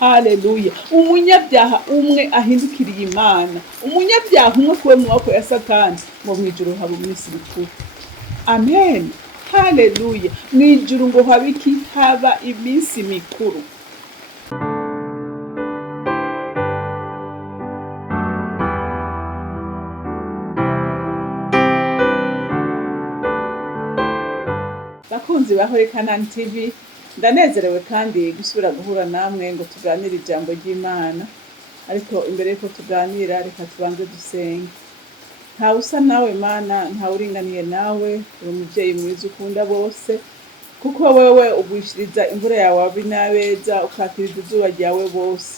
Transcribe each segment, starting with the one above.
Haleluya. Umunyabyaha umwe ahindukiriye Imana, umunyabyaha umwe kuwe mu maboko ya Satani, ngo mwijuru haba iminsi mikuru. Amen. Haleluya. Mwijuru ngo haba iki? Haba iminsi mikuru. Bakunzi bahoye CANAAN TV, ndanezerewe kandi gusubira guhura namwe ngo tuganire ijambo ry'Imana. Ariko imbere yuko tuganira, reka tubanze dusenge. Nta usa nawe Mana, nta uringaniye nawe, uri umuvyeyi mwiza ukunda bose, kuko wewe ugwishiriza imvura yawe abi n'abeza, ukakiriza izuba ryawe bose.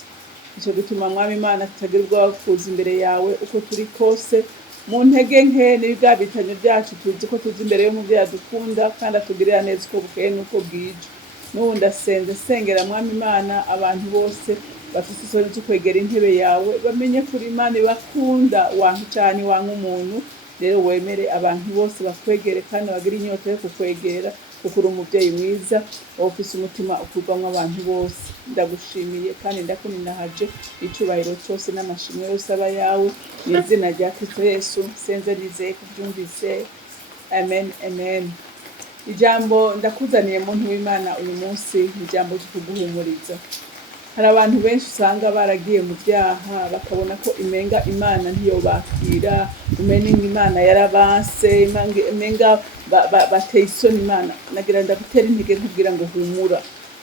Ico gituma Mwami Imana tutagira ubwoba kuza imbere yawe uko turi kose, mu ntege nke n'ibigabitanyo byacu tuzi ko tuzi imbere y'umuvyeyi adukunda kandi atugirira neza uko bukeye n'uko bwije. N'ubu ndasenze sengera Mwami Imana abantu bose bafite isoni zo kwegera intebe yawe, bamenye kuri Imana ibakunda, wanka cyane wanka umuntu. Rero wemere abantu bose bakwegere kandi bagira inyota yo kukwegera, kuko uri umuvyeyi mwiza ufise umutima ukurwamwo abantu bose. Ndagushimiye kandi ndakuninahaje, icubahiro cyose n'amashimwe yose aba yawe, mu izina rya Kristo Yesu senze nizeye kuvyumvise. Amen, amen. Ijambo ndakuzaniye muntu w'Imana uyu munsi ni ijambo ryo kuguhumuriza. Hari abantu benshi usanga baragiye mu byaha, bakabona ko imenga Imana ntiyo bakira, umenga Imana yarabanse, imenga bateye isoni Imana. Nagira ndagutera intege nkubwira ngo humura.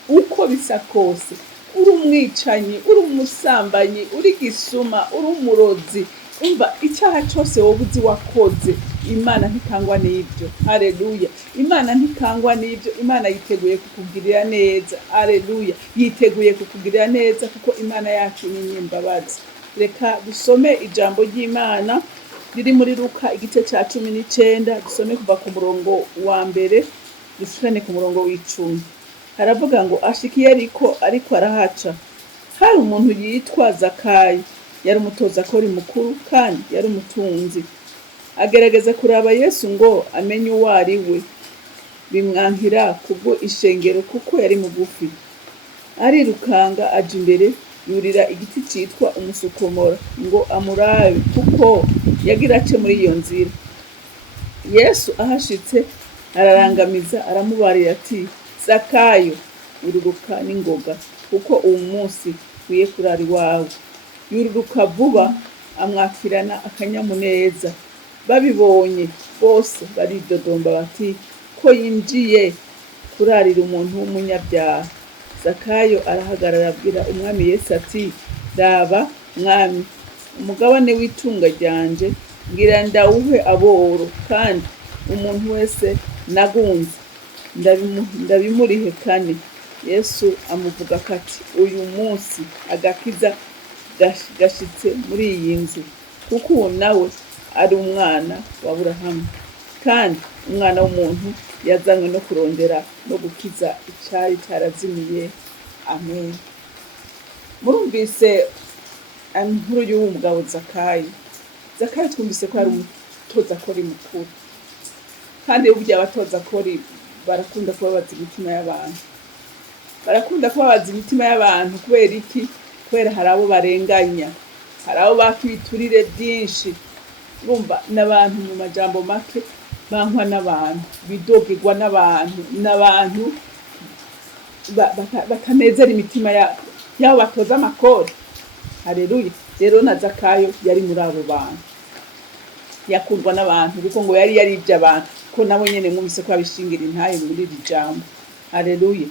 Uko bisa kose, uri umwicanyi, uri umusambanyi, uri gisuma, uri umurozi, umva icyaha cyose wowe uzi wakoze, Imana ntikangwa n'ibyo. Haleluya. Imana ntikangwa n'ibyo. Imana yiteguye kukugirira neza. Haleluya. Yiteguye kukugirira neza kuko Imana yacu ni nyembabazi. Reka dusome ijambo ry'Imana riri muri Luka igice cya 19, dusome kuva ku murongo wa mbere dushikane ku murongo w'10. Haravuga ngo ashikiye ariko arahaca, hari umuntu yitwa Zakayo, yari umutoza akora mukuru kandi yari umutunzi. Agerageza kuraba Yesu ngo amenye uwo ari we, bimwankira kubwo ishengero kuko yari mugufi. Arirukanga aja imbere, yurira igiti citwa umusukomora ngo amurabe kuko yagira ace muri iyo nzira. Yesu ahashitse ararangamiza, aramubarira ati, Zakayo, ururuka n'ingoga, kuko uwo munsi ukwiye kurara iwawe. Yururuka vuba, amwakirana akanyamuneza. Babibonye bose baridodomba bati, ko yinjiye kurarira umuntu w'umunyabyaha. Zakayo arahagarara abwira umwami Yesu ati, raba mwami, umugabane w'itunga ryanje ngira ndawuhe aboro, kandi umuntu wese nagunze ndabimurihe kane. Yesu amuvuga kati, uyu munsi agakiza gashitse muri iyi nzu, kuko uwo nawe ari umwana wa Aburahamu, kandi umwana w'umuntu yazanywe no kurondera no gukiza icari carazimiye. Amen. Murumvise inkuru y'uwo mugabo Zakayo. Zakayo twumvise ko ari umutoza akora mukuru, kandi burya abatoza akora barakunda kubabaza imitima y'abantu. Barakunda kubabaza imitima y'abantu kubera iki? Kubera hari abo barenganya, hari abo bakiturire byinshi. Urumva n'abantu mu majambo make bankwa n'abantu, bidogegwa n'abantu bakanezera imitima yabo batoza amakori. Haleluya. Rero na Zakayo yari muri abo bantu, yakundwa n'abantu kuko ngo yari yaribye abantu, ko nabo nyene mwumvise ko abishingira intaye muri iri jambo. Haleluya.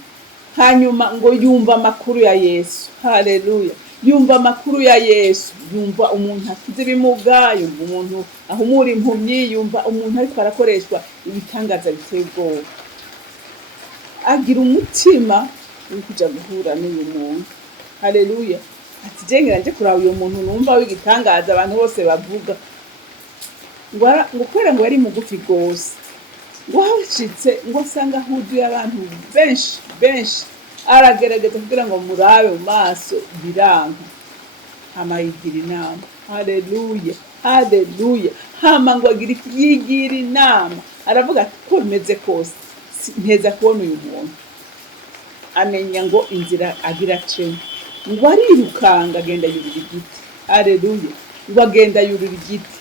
Hanyuma ngo yumva amakuru ya Yesu. Haleluya. Yumva amakuru ya Yesu, yumva umuntu akize ibimuga, yumva umuntu ahumura impumyi, yumva umuntu ariko arakoreshwa ibitangaza biteye ubwoba. Agira umutima wo kuja guhura n'uyu muntu. Haleluya. Ati jengera nje kuraba uyu muntu numva w'igitangaza abantu bose bavuga. Ngo kwera ngo yari mugufi gose. Ngo hashitse ngo asanga huduye abantu benshi. Aragerageza kugira ngo murabe mu maso, biranga. Hama yigira inama. Haleluya. Haleluya. Hama ngo yigira inama. Aravuga ati ko bimeze kose nteza kubona uyu muntu. amenya ngo inzira agira acemo, ngo arirukanga agenda yurira igiti. Haleluya, ngo agenda yurira igiti.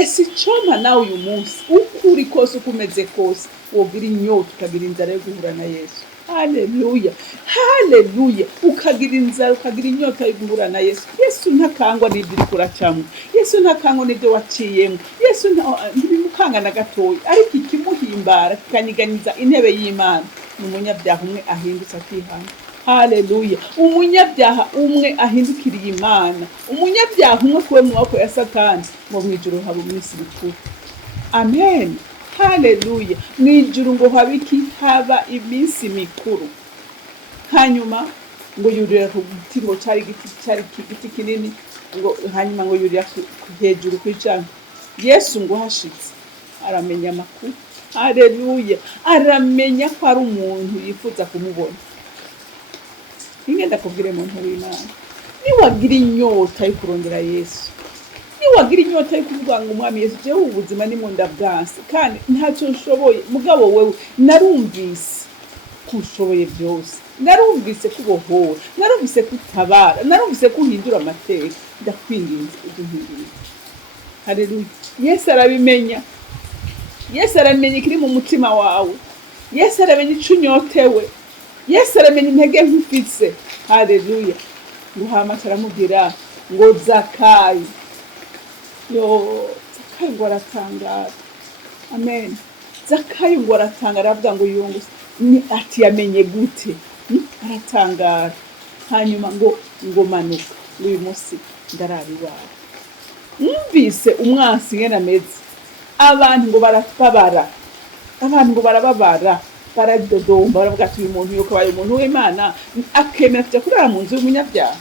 Ese icompa nawe uyu munsi uko uri kose, uko umeze kose, wogira inyota ukagira inzara yo guhura na Yesu. Haleluya, haleluya, ukagira inzara ukagira inyota yo guhura na Yesu. Yesu ntakangwa n'ibyo uriko uracamwo, Yesu ntakangwa n'ibyo waciyemwo, Yesu ntibimukanga na gatoya, ariko ikimuhimbara kikanyiganyiza intebe y'Imana ni umunyabyaha umwe ahindutse akihana. Haleluya, umunyabyaha umwe ahindukiriye Imana, umunyabyaha umwe kuwe mu maboko ya Satani, ngo mwijuru haba iminsi mikuru. Amen. Haleluya, mwijuru ngo habiki haba iminsi mikuru. Hanyuma ngo yurira ku giti, ngo cari igiti kinini, ngo hanyuma ngo yurira hejuru kw'ijana. Yesu ngo hashitse aramenya amakuru. Haleluya, aramenya ko ari umuntu yifuza kumubona. Ingenda kubwire muntu w'Imana, niwagira inyota yo kurondera Yesu, niwagira inyota yo kuvuga ngo umwami Yesu, jewe ubuzima ni mu nda bwansi kandi ntacyo nshoboye, mugabo wewe narumvise ko ushoboye byose, narumvise ko ubohora, narumvise ko utabara, narumvise ko uhindura amateka, ndakwinginze uduhindurire. Haleluya, Yesu arabimenya, Yesu aramenya ikiri mu mutima wawe, Yesu aramenya ico unyotewe, Yesu aramenya intege nkufise. Haleluya, nguhama aramubwira ngo Zakayo. Zakayo ngo aratangara. Amen. Zakayo ngo aratangara, avuga ngo yunguse ni ati yamenye gute? Aratangara. Hanyuma ngo manuka, uyu munsi ndarari wawe. Numvise umwansi ngena ameze, abantu ngo barababara, abantu ngo barababara, baradodomba, baravuga ati uyu muntu yuko abaye umuntu w'Imana akemera kujya kurara mu nzu y'umunyabyaha.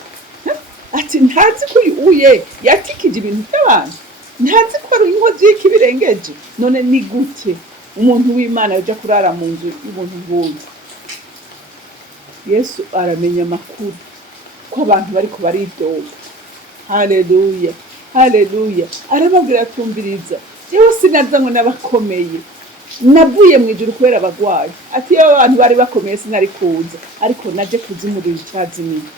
Ati ntazi ko uye yatikije ibintu by'abantu, ntazi ko ari inkozi y'ikibirengeje. None ni gute umuntu w'Imana yaja kurara mu nzu y'umuntu nguyu? Yesu aramenya amakuru ko abantu bariko baridoga. Haleluya, haleluya, arababwira atumbiriza, jewe sinazanywe n'abakomeye, navuye mu ijuru kubera abagwayi. Ati iyo abantu bari bakomeye sinari kuza, ariko naje kuzimurira icyazimiye.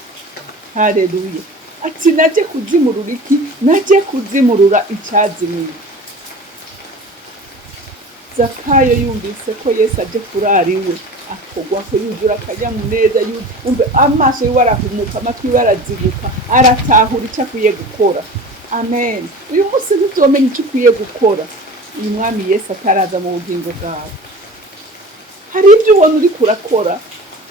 Haleluya, ati naje kuzimurura iki? Naje kuzimurura icyazimiye. Zakayo yumvise ko Yesu aje kurara iwe, akogwa ko yujura akanyamuneza, yumve amaso yiwe arahumuka, amatwi yiwe arazibuka, aratahura icyo akwiye gukora. Amen. Uyu munsi ntuzomenya icyo ukwiye gukora uyu mwami Yesu ataraza mu bugingo bwawe. Hari ibyo ubona uri kurakora,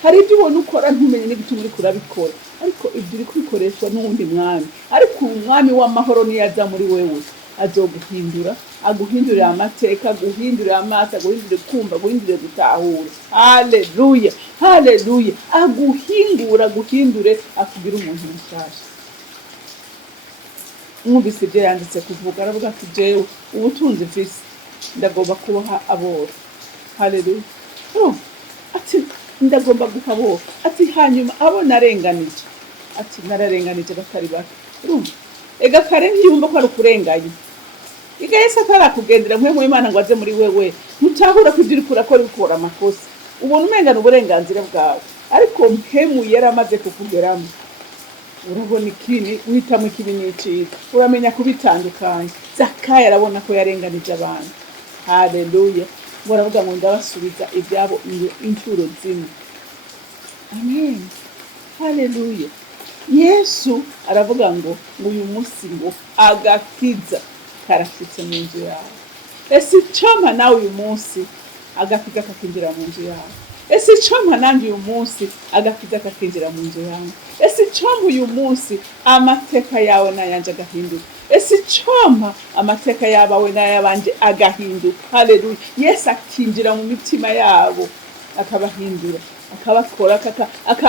hari ibyo ubona ukora ntumenye n'ibituma uri kurabikora, ariko ibyo uri kubikoreshwa n'uwundi mwami. Ariko umwami w'amahoro niyaza muri wewe, azoguhindura, aguhindurira amateka, aguhindurira amaso, aguhindurire kumva, aguhindurire gutahura. Haleluya, haleluya, aguhindure, akugira umuntu mushasha. Mwumvise ibyo yanditse kuvuga, aravuga ati jewe ubutunzi mfise ndagomba kubaha aboro. Haleluya, ati ndagomba guha aboro. Ati hanyuma abo narenganije, ati nararenganije batari bake. Ega kare ntiyumva ko ari ukurenganya. Iga Yesu atarakugendera mwe mu Imana ngo aze muri wewe, mutahura ko ibyo uri kurakora bikora amakosa, ubona umengana uburenganzira bwawe, ariko mpemu yaramaze kukugeramo. Urabona ikini, uhitamo ikibi n'icyiza, uramenya kubitandukanya. Zakayo arabona ko yarenganije abantu. Haleluya, baravuga ngo ndabasubiza ibyabo inshuro zimwe. Amen. Haleluya. Yesu aravuga ngo uyu munsi ngo agakiza karashitse mu nzu yawe. Ese icompa nawe uyu munsi agakiza kakinjira mu nzu yawe. Ese icompa nanjye uyu munsi agakiza kakinjira mu nzu yawe. Ese icompa uyu munsi amateka yawe n'ayanje agahinduka. Ese icompa amateka yabawe n'ayabanje agahinduka. Haleluya, Yesu akinjira mu mitima yabo akabahindura, akabakora,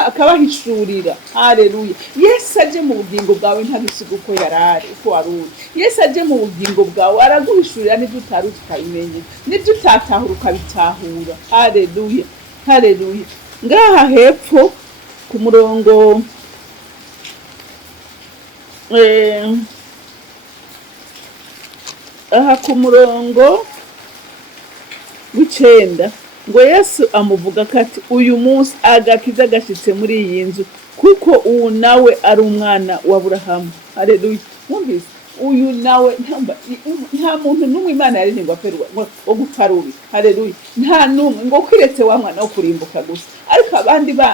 akabahishurira. Haleluya, Yesu aje mu bugingo bwawe ntabisiga uko yarari, uko waruri. Yesu aje mu bugingo bwawe araguhishurira n'ibyo utaruzi ukabimenya, n'ibyo utatahura ukabitahura. Haleluya, haleluya. Ngaha hepfo ku murongo aha ku murongo w'icenda ngo Yesu amuvuga kati uyu munsi agakiza gashitse muri iyi nzu kuko uwo nawe ari umwana wa Aburahamu. Haleluya. Mwumvise uyu nawe nta muntu n'umwe Imana yari ngwaperwa wo gupfa rubi. Haleluya. Nta n'umwe ngo kwiretse wa mwana wo kurimbuka gusa, ariko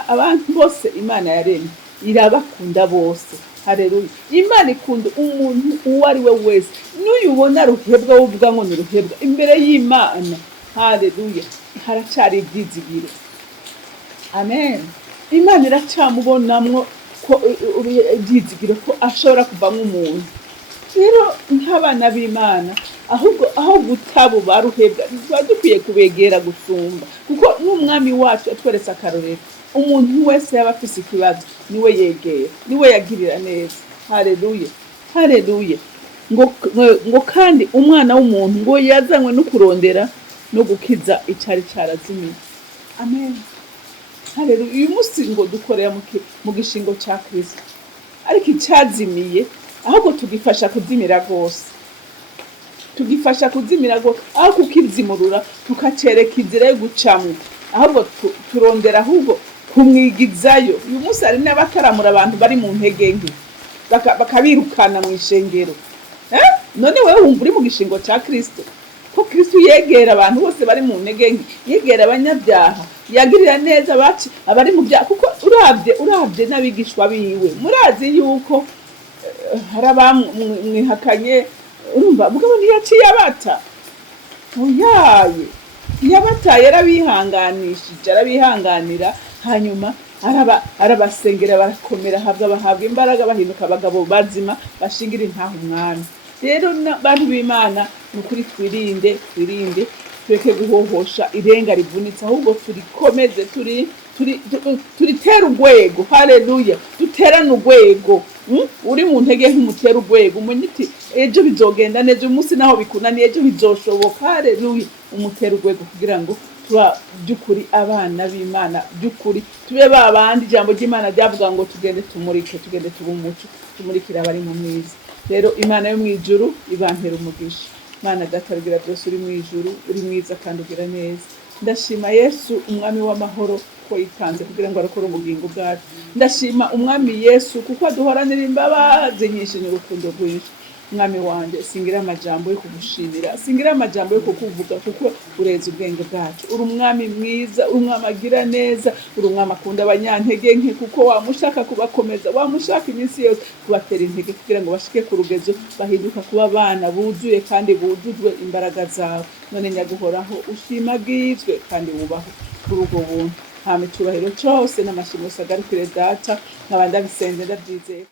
abantu bose Imana yaremye irabakunda bose. Haleluya. Imana ikunda umuntu uwo ari we wese, n'uyubona ruhebwa uvuga ngo ni ruhebwa imbere y'Imana. Haleluya. Haracari ibyizigiro. Amen. Imana iracamubonamwo ko ibyizigiro ko ashobora kuvamo umuntu. Rero nk'abana b'Imana ahubwo aho gutabo baruhebwa tuba dukwiye kubegera gusumba, kuko n'umwami wacu atweretse akarorero. Umuntu wese yaba afise ikibazo niwe yegera, niwe yagirira neza. Haleluya. Haleluya. Ngo kandi umwana w'umuntu ngo yazanywe no kurondera no gukiza icari carazimiye. Amen. Haleluya. Uyu munsi ngo dukorera mu gishingo ca Kristo, ariko icazimiye ahubwo tugifasha kuzimira gose. Tugifasha kuzimira gose aho kukizimurura tukacereka inzira yo gucamwo, ahubwo turondera ahubwo kumwigizayo. Uyu munsi hari n'abataramura abantu bari mu ntege nke bakabirukana mu ishengero. None wewe wumva uri mu gishingo ca Kristo, ko Kristo yegera abantu bose bari mu ntege nke, yegera abanyabyaha, yagirira neza abari mu byaha. Kuko uravye n'abigishwa biwe murazi yuko hari abamwihakanye. Urumva mugabo ntiyaciye abata, oyaye yabataye, arabihanganishije, arabihanganira, hanyuma arabasengera barakomera, bahabwa imbaraga, bahinduka abagabo bazima bashingira intaho umwami. Rero bantu b'Imana nukuri twirinde tureke guhohosha irenga rivunitse, ahubwo turikomeze turitera urwego. Haleluya. duterane urwego. Uri mu ntege nk'umutera urwego, umenye iti ejo bizogenda neza, uyu munsi naho bikunaniye ejo bizoshoboka. Haleluya. umutera urwego kugira ngo tuba by'ukuri abana b'Imana, by'ukuri tube babandi ijambo ry'Imana ryavuga ngo tugende tumurike, tugende tuba umuco, tumurikira abari mu mwiza. Rero Imana yo mw'ijuru ibampera umugisha. Mana data rugira byose uri mw'ijuru, uri mwiza kandi ugira neza. Ndashima Yesu umwami w'amahoro ko yitanze kugira ngo arakore ubugingo bwacu. Ndashima umwami Yesu kuko aduhoranira imbabazi nyinshi n'urukundo rwinshi. Mwami wanje singira amajambo yo kugushimira, singira amajambo yo kukuvuga kuko ureza ubwenge bwacu. Uri umwami mwiza, umwami agira neza, uri umwami akunda abanyantege nke kuko wamushaka kubakomeza, wamushaka iminsi yose kubatera intege kugira ngo bashike ku rugezo bahinduka kuba abana buzuye kandi bujujwe imbaraga zawe. None nyaguhoraho ushimagizwe kandi wubaho kuri ubwo buntu. Hama icubahiro cose n'amashimwe agarukire data, nkaba ndabisenze ndabyizeye.